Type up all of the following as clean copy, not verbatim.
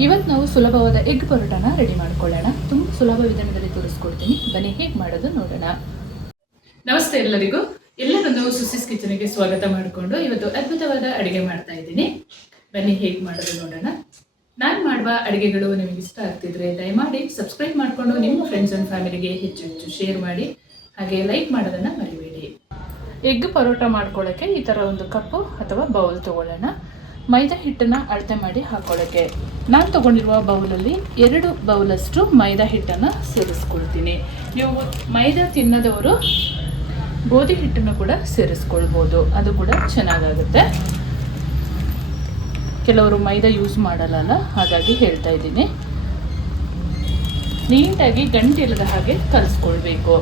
ಇವತ್ತು ನಾವು ಸುಲಭವಾದ ಎಗ್ ಪರೋಟಾನ ರೆಡಿ ಮಾಡ್ಕೊಳ್ಳೋಣ. ತುಂಬ ಸುಲಭ ವಿಧಾನದಲ್ಲಿ ತೋರಿಸ್ಕೊಡ್ತೀನಿ, ಬನ್ನಿ ಹೇಗೆ ಮಾಡೋದು ನೋಡೋಣ. ನಮಸ್ತೆ ಎಲ್ಲರಿಗೂ, ಎಲ್ಲರನ್ನು ಸುಸಿಸ್ ಕಿಚನ್ಗೆ ಸ್ವಾಗತ ಮಾಡಿಕೊಂಡು ಇವತ್ತು ಅದ್ಭುತವಾದ ಅಡುಗೆ ಮಾಡ್ತಾ ಇದ್ದೀನಿ. ಬನ್ನಿ ಹೇಗೆ ಮಾಡೋದು ನೋಡೋಣ. ನಾನು ಮಾಡುವ ಅಡುಗೆಗಳು ನಿಮಗೆ ಇಷ್ಟ ಆಗ್ತಿದ್ರೆ ದಯಮಾಡಿ ಸಬ್ಸ್ಕ್ರೈಬ್ ಮಾಡಿಕೊಂಡು ನಿಮ್ಮ ಫ್ರೆಂಡ್ಸ್ ಅಂಡ್ ಫ್ಯಾಮಿಲಿಗೆ ಹೆಚ್ಚು ಹೆಚ್ಚು ಶೇರ್ ಮಾಡಿ, ಹಾಗೆ ಲೈಕ್ ಮಾಡೋದನ್ನು ಮರಿಬೇಡಿ. ಎಗ್ ಪರೋಟ ಮಾಡ್ಕೊಳ್ಳೋಕ್ಕೆ ಈ ಥರ ಒಂದು ಕಪ್ಪು ಅಥವಾ ಬೌಲ್ ತೊಗೊಳ್ಳೋಣ. ಮೈದಾ ಹಿಟ್ಟನ್ನು ಅಳತೆ ಮಾಡಿ ಹಾಕೊಳ್ಳೋಕ್ಕೆ ನಾನು ತೊಗೊಂಡಿರುವ ಬೌಲಲ್ಲಿ 2 ಬೌಲಷ್ಟು ಮೈದಾ ಹಿಟ್ಟನ್ನು ಸೇರಿಸ್ಕೊಳ್ತೀನಿ. ನೀವು ಮೈದಾ ತಿನ್ನದವರು ಗೋಧಿ ಹಿಟ್ಟನ್ನು ಕೂಡ ಸೇರಿಸ್ಕೊಳ್ಬೋದು, ಅದು ಕೂಡ ಚೆನ್ನಾಗಾಗುತ್ತೆ. ಕೆಲವರು ಮೈದಾ ಯೂಸ್ ಮಾಡಲ್ಲ, ಹಾಗಾಗಿ ಹೇಳ್ತಾ ಇದ್ದೀನಿ. ನೀಟಾಗಿ ಗಂಟಿಲ್ಲದ ಹಾಗೆ ಕಲಿಸ್ಕೊಳ್ಬೇಕು.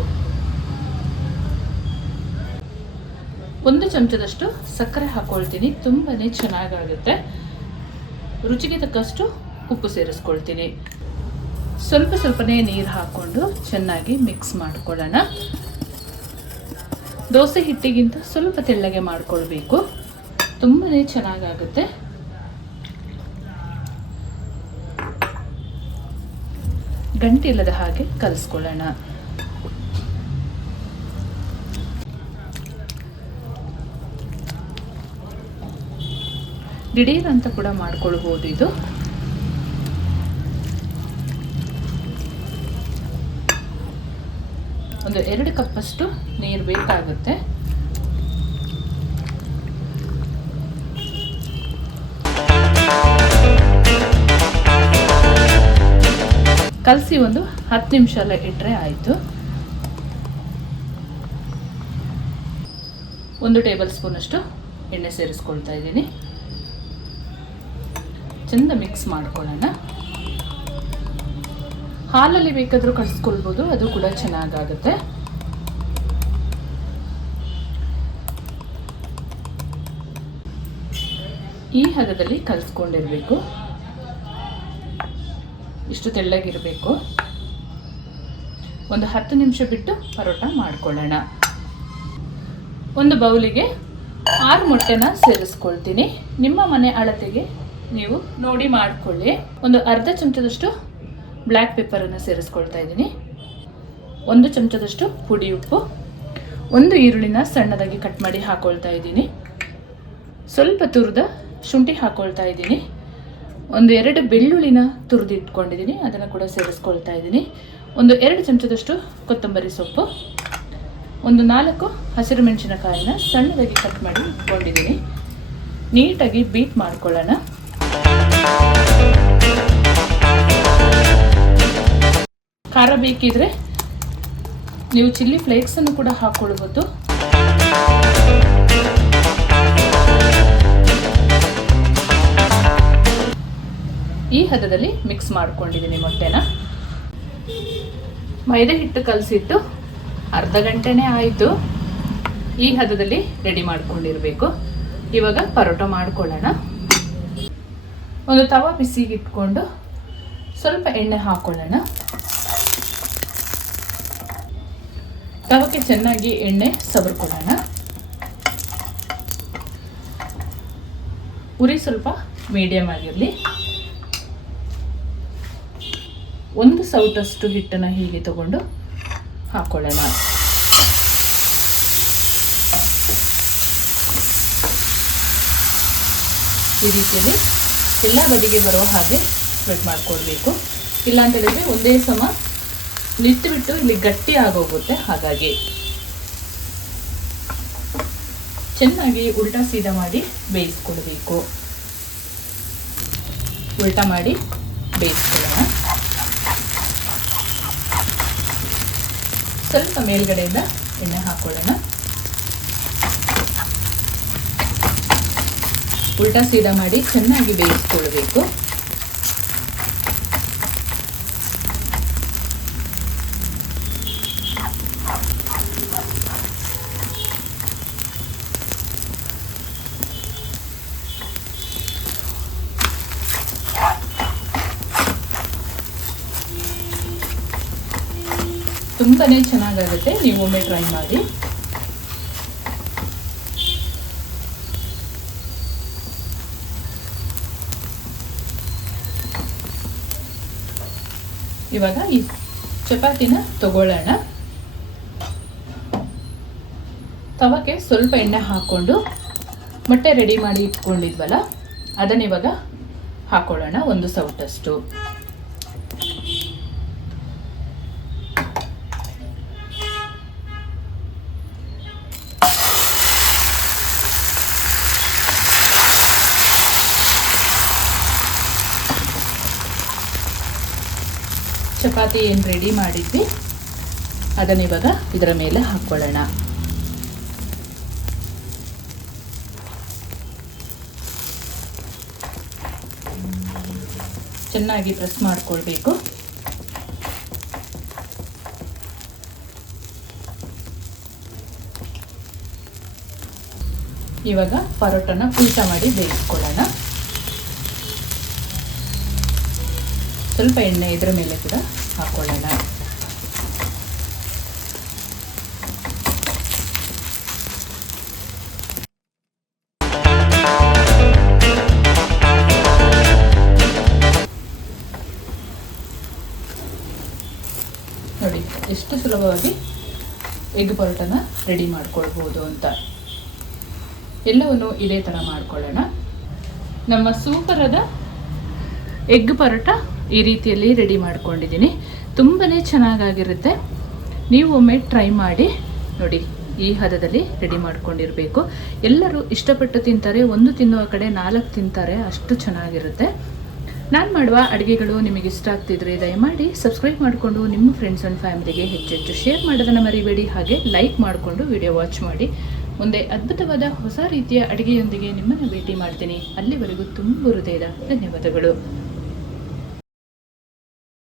1 ಚಮಚದಷ್ಟು ಸಕ್ಕರೆ ಹಾಕ್ಕೊಳ್ತೀನಿ, ತುಂಬಾ ಚೆನ್ನಾಗಾಗುತ್ತೆ. ರುಚಿಗೆ ತಕ್ಕಷ್ಟು ಉಪ್ಪು ಸೇರಿಸ್ಕೊಳ್ತೀನಿ. ಸ್ವಲ್ಪನೇ ನೀರು ಹಾಕ್ಕೊಂಡು ಚೆನ್ನಾಗಿ ಮಿಕ್ಸ್ ಮಾಡ್ಕೊಳ್ಳೋಣ. ದೋಸೆ ಹಿಟ್ಟಿಗಿಂತ ಸ್ವಲ್ಪ ತೆಳ್ಳಗೆ ಮಾಡ್ಕೊಳ್ಬೇಕು, ತುಂಬಾ ಚೆನ್ನಾಗಾಗುತ್ತೆ. ಗಂಟಿಲ್ಲದ ಹಾಗೆ ಕಲಿಸ್ಕೊಳ್ಳೋಣ. ದಿಢೀರ್ ಅಂತ ಕೂಡ ಮಾಡ್ಕೊಳ್ಬೋದು. ಇದು ಒಂದು 2 ಕಪ್ಪಷ್ಟು ನೀರು ಬೇಕಾಗುತ್ತೆ. ಕಲಸಿ ಒಂದು 10 ನಿಮಿಷ ಎಲ್ಲ ಇಟ್ಟರೆ ಆಯಿತು. 1 ಟೇಬಲ್ ಸ್ಪೂನ್ ಅಷ್ಟು ಎಣ್ಣೆ ಸೇರಿಸ್ಕೊಳ್ತಾ ಇದ್ದೀನಿ. ಚೆಂದ ಮಿಕ್ಸ್ ಮಾಡ್ಕೊಳ್ಳೋಣ. ಹಾಲಲ್ಲಿ ಬೇಕಾದರೂ ಕಲಿಸ್ಕೊಳ್ಬೋದು, ಅದು ಕೂಡ ಚೆನ್ನಾಗಾಗುತ್ತೆ. ಈ ಹದದಲ್ಲಿ ಕಲಿಸ್ಕೊಂಡಿರಬೇಕು, ಇಷ್ಟು ತೆಳ್ಳಗಿರಬೇಕು. ಒಂದು 10 ನಿಮಿಷ ಬಿಟ್ಟು ಪರೋಟ ಮಾಡ್ಕೊಳ್ಳೋಣ. ಒಂದು ಬೌಲಿಗೆ 6 ಮೊಟ್ಟೆನ ಸೇರಿಸ್ಕೊಳ್ತೀನಿ. ನಿಮ್ಮ ಮನೆ ಅಳತೆಗೆ ನೀವು ನೋಡಿ ಮಾಡಿಕೊಳ್ಳಿ. ಒಂದು ಅರ್ಧ ಚಮಚದಷ್ಟು ಬ್ಲ್ಯಾಕ್ ಪೆಪ್ಪರನ್ನು ಸೇರಿಸ್ಕೊಳ್ತಾ ಇದ್ದೀನಿ. 1 ಚಮಚದಷ್ಟು ಪುಡಿ ಉಪ್ಪು, 1 ಈರುಳ್ಳಿನ ಸಣ್ಣದಾಗಿ ಕಟ್ ಮಾಡಿ ಹಾಕೊಳ್ತಾ ಇದ್ದೀನಿ. ಸ್ವಲ್ಪ ತುರಿದ ಶುಂಠಿ ಹಾಕೊಳ್ತಾ ಇದ್ದೀನಿ. 2 ಬೆಳ್ಳುಳ್ಳಿನ ತುರಿದು ಇಟ್ಕೊಂಡಿದ್ದೀನಿ, ಅದನ್ನು ಕೂಡ ಸೇರಿಸ್ಕೊಳ್ತಾ ಇದ್ದೀನಿ. 2 ಚಮಚದಷ್ಟು ಕೊತ್ತಂಬರಿ ಸೊಪ್ಪು, 4 ಹಸಿರು ಮೆಣಸಿನಕಾಯಿನ ಸಣ್ಣದಾಗಿ ಕಟ್ ಮಾಡಿ ಇಟ್ಕೊಂಡಿದ್ದೀನಿ. ನೀಟಾಗಿ ಬೀಟ್ ಮಾಡ್ಕೊಳ್ಳೋಣ. ಖಾರ ಬೇಕಿದ್ರೆ ನೀವು ಚಿಲ್ಲಿ ಫ್ಲೇಕ್ಸನ್ನು ಕೂಡ ಹಾಕ್ಕೊಳ್ಬೋದು. ಈ ಹದದಲ್ಲಿ ಮಿಕ್ಸ್ ಮಾಡ್ಕೊಂಡಿದ್ದೀನಿ ಮೊಟ್ಟೆನ. ಮೈದಾ ಹಿಟ್ಟು ಕಲಸಿಟ್ಟು ಅರ್ಧ ಗಂಟೆನೇ ಆಯಿತು. ಈ ಹದದಲ್ಲಿ ರೆಡಿ ಮಾಡ್ಕೊಂಡಿರಬೇಕು. ಇವಾಗ ಪರೋಟ ಮಾಡ್ಕೊಳ್ಳೋಣ. ಒಂದು ತವಾ ಬಿಸಿಗೆ ಇಟ್ಕೊಂಡು ಸ್ವಲ್ಪ ಎಣ್ಣೆ ಹಾಕೊಳ್ಳೋಣ. ತವಕ್ಕೆ ಚೆನ್ನಾಗಿ ಎಣ್ಣೆ ಸವರ್ಕೊಳ್ಳೋಣ. ಉರಿ ಸ್ವಲ್ಪ ಮೀಡಿಯಮ್ ಆಗಿರಲಿ. 1 ಸೌಟಷ್ಟು ಹಿಟ್ಟನ್ನು ಹೀಗೆ ತಗೊಂಡು ಹಾಕೊಳ್ಳೋಣ. ಈ ರೀತಿಯಲ್ಲಿ ಎಲ್ಲ ಬದಿಗೆ ಬರೋ ಹಾಗೆ ಸ್ಪ್ರೆಡ್ ಮಾಡ್ಕೊಳ್ಬೇಕು. ಇಲ್ಲ ಅಂತ ಹೇಳಿದ್ರೆ ಒಂದೇ ಸಮ ನಿಂತುಬಿಟ್ಟು ಇಲ್ಲಿ ಗಟ್ಟಿ ಆಗೋಗುತ್ತೆ. ಹಾಗಾಗಿ ಚೆನ್ನಾಗಿ ಉಲ್ಟಾ ಸೀದಾ ಮಾಡಿ ಬೇಯಿಸ್ಕೊಳ್ಬೇಕು. ಉಲ್ಟಾ ಮಾಡಿ ಬೇಯಿಸ್ಕೊಳ್ಳೋಣ. ಸ್ವಲ್ಪ ಮೇಲ್ಗಡೆಯಿಂದ ಎಣ್ಣೆ ಹಾಕೊಳ್ಳೋಣ. ಉಲ್ಟಾ ಸೀದಾ ಮಾಡಿ ಚೆನ್ನಾಗಿ ಬೇಯಿಸ್ಕೊಳ್ಬೇಕು. ತುಂಬಾನೇ ಚೆನ್ನಾಗಾಗುತ್ತೆ, ನೀವು ಒಮ್ಮೆ ಟ್ರೈ ಮಾಡಿ. ಇವಾಗ ಈ ಚಪಾತಿನ ತಗೊಳ್ಳೋಣ. ತವಕ್ಕೆ ಸ್ವಲ್ಪ ಎಣ್ಣೆ ಹಾಕ್ಕೊಂಡು ಮೊಟ್ಟೆ ರೆಡಿ ಮಾಡಿ ಇಟ್ಕೊಂಡಿದ್ವಲ್ಲ ಅದನ್ನ ಇವಾಗ ಹಾಕೊಳ್ಳೋಣ, ಒಂದು ಸೌಟಷ್ಟು. ಚಪಾತಿ ಏನು ರೆಡಿ ಮಾಡಿದ್ವಿ ಅದನ್ನ ಇವಾಗ ಇದರ ಮೇಲೆ ಹಾಕ್ಕೊಳ್ಳೋಣ. ಚೆನ್ನಾಗಿ ಪ್ರೆಸ್ ಮಾಡಿಕೊಳ್ಬೇಕು. ಇವಾಗ ಪರೋಟನ ಉಲ್ಟಾ ಮಾಡಿ ಬೇಯಿಸ್ಕೊಳ್ಳೋಣ. ಸ್ವಲ್ಪ ಎಣ್ಣೆ ಇದರ ಮೇಲೆ ಕೂಡ ಹಾಕೊಳ್ಳೋಣ. ನೋಡಿ ಎಷ್ಟು ಸುಲಭವಾಗಿ ಎಗ್ ಪರೋಟನ ರೆಡಿ ಮಾಡ್ಕೊಳ್ಬೋದು ಅಂತ. ಎಲ್ಲವನ್ನು ಇದೇ ಥರ ಮಾಡ್ಕೊಳ್ಳೋಣ. ನಮ್ಮ ಸೂಪರಾದ ಎಗ್ ಪರೋಟ ಈ ರೀತಿಯಲ್ಲಿ ರೆಡಿ ಮಾಡ್ಕೊಂಡಿದ್ದೀನಿ. ತುಂಬಾ ಚೆನ್ನಾಗಿರುತ್ತೆ. ನೀವು ಒಮ್ಮೆ ಟ್ರೈ ಮಾಡಿ ನೋಡಿ. ಈ ಹದದಲ್ಲಿ ರೆಡಿ ಮಾಡ್ಕೊಂಡಿರಬೇಕು. ಎಲ್ಲರೂ ಇಷ್ಟಪಟ್ಟು ತಿಂತಾರೆ. ಒಂದು ತಿನ್ನುವ ಕಡೆ 4 ತಿಂತಾರೆ, ಅಷ್ಟು ಚೆನ್ನಾಗಿರುತ್ತೆ. ನಾನು ಮಾಡುವ ಅಡುಗೆಗಳು ನಿಮಗೆ ಇಷ್ಟ ಆಗ್ತಿದ್ರೆ ದಯಮಾಡಿ ಸಬ್ಸ್ಕ್ರೈಬ್ ಮಾಡಿಕೊಂಡು ನಿಮ್ಮ ಫ್ರೆಂಡ್ಸ್ ಆ್ಯಂಡ್ ಫ್ಯಾಮಿಲಿಗೆ ಹೆಚ್ಚೆಚ್ಚು ಶೇರ್ ಮಾಡೋದನ್ನು ಮರಿಬೇಡಿ. ಹಾಗೆ ಲೈಕ್ ಮಾಡಿಕೊಂಡು ವಿಡಿಯೋ ವಾಚ್ ಮಾಡಿ. ಮುಂದೆ ಅದ್ಭುತವಾದ ಹೊಸ ರೀತಿಯ ಅಡುಗೆಯೊಂದಿಗೆ ನಿಮ್ಮನ್ನು ಭೇಟಿ ಮಾಡ್ತೀನಿ. ಅಲ್ಲಿವರೆಗೂ ತುಂಬ ಹೃದಯದ ಧನ್ಯವಾದಗಳು.